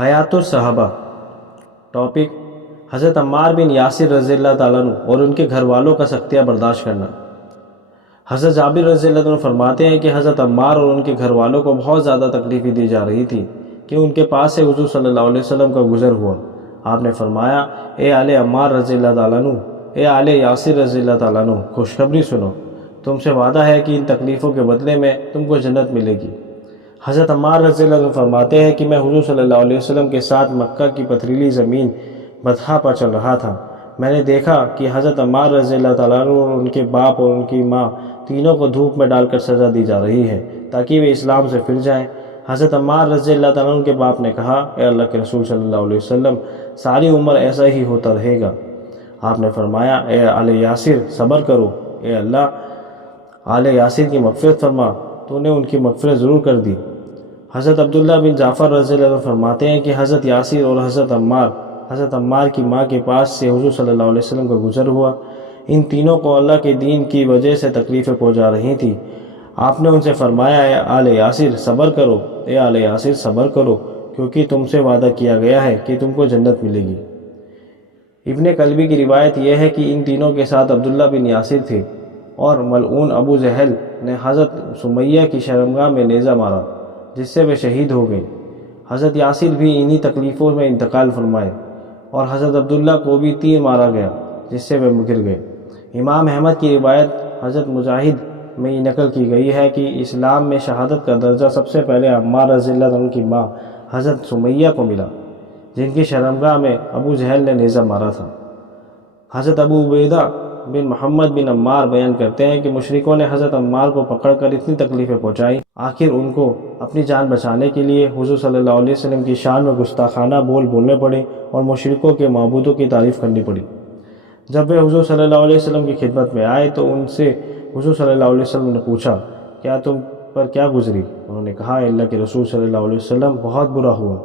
حیات الصحابہ ٹاپک حضرت عمار بن یاسر رضی اللہ تعالیٰ عنہ اور ان کے گھر والوں کا سختیاں برداشت کرنا۔ حضرت جابر رضی اللہ عنہ فرماتے ہیں کہ حضرت عمار اور ان کے گھر والوں کو بہت زیادہ تکلیفیں دی جا رہی تھی کہ ان کے پاس سے حضور صلی اللہ علیہ وسلم کا گزر ہوا۔ آپ نے فرمایا، اے آل عمار رضی اللہ تعالیٰ عنہ، اے آل یاسر رضی اللہ تعالیٰ عنہ، خوشخبری سنو، تم سے وعدہ ہے کہ ان تکلیفوں کے بدلے میں تم کو جنت ملے گی۔ حضرت عمار رضی اللہ عنہ فرماتے ہیں کہ میں حضور صلی اللہ علیہ وسلم کے ساتھ مکہ کی پتھریلی زمین بطحا پر چل رہا تھا۔ میں نے دیکھا کہ حضرت عمار رضی اللہ تعالیٰ عنہ اور ان کے باپ اور ان کی ماں تینوں کو دھوپ میں ڈال کر سزا دی جا رہی ہے تاکہ وہ اسلام سے پھر جائیں۔ حضرت عمار رضی اللہ تعالیٰ عنہ کے باپ نے کہا، اے اللہ کے رسول صلی اللہ علیہ وسلم، ساری عمر ایسا ہی ہوتا رہے گا۔ آپ نے فرمایا، اے آل یاسر صبر کرو، اے اللہ آل یاسر کی مغفرت فرما، تو نے ان کی مغفرت ضرور کر دی۔ حضرت عبداللہ بن جعفر رضی اللہ عنہ فرماتے ہیں کہ حضرت یاسر اور حضرت عمار کی ماں کے پاس سے حضور صلی اللہ علیہ وسلم کا گزر ہوا۔ ان تینوں کو اللہ کے دین کی وجہ سے تکلیفیں پہنچا رہی تھیں۔ آپ نے ان سے فرمایا، اے آل یاسر صبر کرو، اے آل یاسر صبر کرو، کیونکہ تم سے وعدہ کیا گیا ہے کہ تم کو جنت ملے گی۔ ابن قلبی کی روایت یہ ہے کہ ان تینوں کے ساتھ عبداللہ بن یاسر تھے اور ملعون ابو جہل نے حضرت سمیہ کی شرمگاہ میں نیزہ مارا جس سے وہ شہید ہو گئے۔ حضرت یاسر بھی انہی تکلیفوں میں انتقال فرمائے اور حضرت عبداللہ کو بھی تیر مارا گیا جس سے وہ گر گئے۔ امام احمد کی روایت حضرت مجاہد میں یہ نقل کی گئی ہے کہ اسلام میں شہادت کا درجہ سب سے پہلے عمار رضی اللہ عنہ کی ماں حضرت سمیہ کو ملا، جن کی شرمگاہ میں ابو جہل نے نیزہ مارا تھا۔ حضرت ابو عبیدہ بن محمد بن عمار بیان کرتے ہیں کہ مشرکوں نے حضرت عمار کو پکڑ کر اتنی تکلیفیں پہنچائیں، آخر ان کو اپنی جان بچانے کے لیے حضور صلی اللہ علیہ وسلم کی شان میں گستاخانہ بولنے پڑے اور مشرکوں کے معبودوں کی تعریف کرنی پڑی۔ جب وہ حضور صلی اللہ علیہ وسلم کی خدمت میں آئے تو ان سے حضور صلی اللہ علیہ وسلم نے پوچھا، کیا تم پر کیا گزری؟ انہوں نے کہا، اللہ کے رسول صلی اللہ علیہ وسلم، بہت برا ہوا،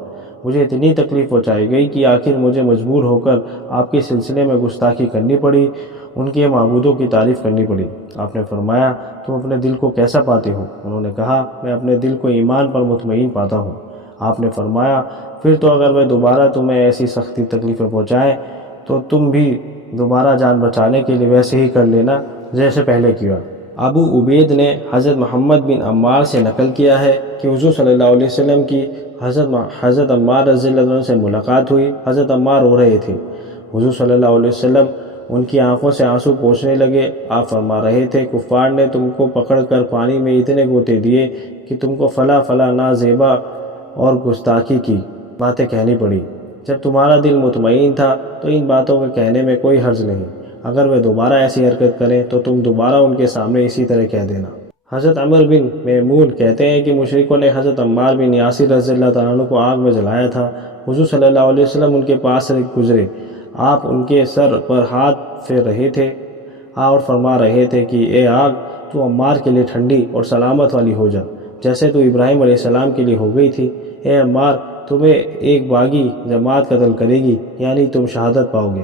مجھے اتنی تکلیف پہنچائی گئی کہ آخر مجھے مجبور ہو کر آپ کے سلسلے میں گستاخی کرنی پڑی، ان کے معبودوں کی تعریف کرنی پڑی۔ آپ نے فرمایا، تم اپنے دل کو کیسا پاتے ہو؟ انہوں نے کہا، میں اپنے دل کو ایمان پر مطمئن پاتا ہوں۔ آپ نے فرمایا، پھر تو اگر وہ دوبارہ تمہیں ایسی سختی تکلیفیں پہنچائیں تو تم بھی دوبارہ جان بچانے کے لیے ویسے ہی کر لینا جیسے پہلے کیا۔ ابو عبید نے حضرت محمد بن عمار سے نقل کیا ہے کہ حضور صلی اللہ علیہ وسلم کی حضرت عمار رضی اللہ عنہ سے ملاقات ہوئی۔ حضرت عمار رو رہے تھے۔ حضور صلی اللہ علیہ وسلم ان کی آنکھوں سے آنسو پوچھنے لگے۔ آپ فرما رہے تھے، کفار نے تم کو پکڑ کر پانی میں اتنے غوطے دیے کہ تم کو فلاں نازیبا اور گستاخی کی باتیں کہنی پڑی۔ جب تمہارا دل مطمئن تھا تو ان باتوں کے کہنے میں کوئی حرج نہیں۔ اگر وہ دوبارہ ایسی حرکت کریں تو تم دوبارہ ان کے سامنے اسی طرح کہہ دینا۔ حضرت عمر بن میمون کہتے ہیں کہ مشرکوں نے حضرت عمار بن یاسر رضی اللہ تعالیٰ عنہ کو آگ میں جلایا تھا۔ حضور صلی اللہ علیہ وسلم ان کے پاس سے گزرے۔ آپ ان کے سر پر ہاتھ پھیر رہے تھے اور فرما رہے تھے کہ اے آگ، تو عمار کے لیے ٹھنڈی اور سلامت والی ہو جا، جیسے تو ابراہیم علیہ السلام کے لیے ہو گئی تھی۔ اے عمار، تمہیں ایک باغی جماعت قتل کرے گی، یعنی تم شہادت پاؤ گے۔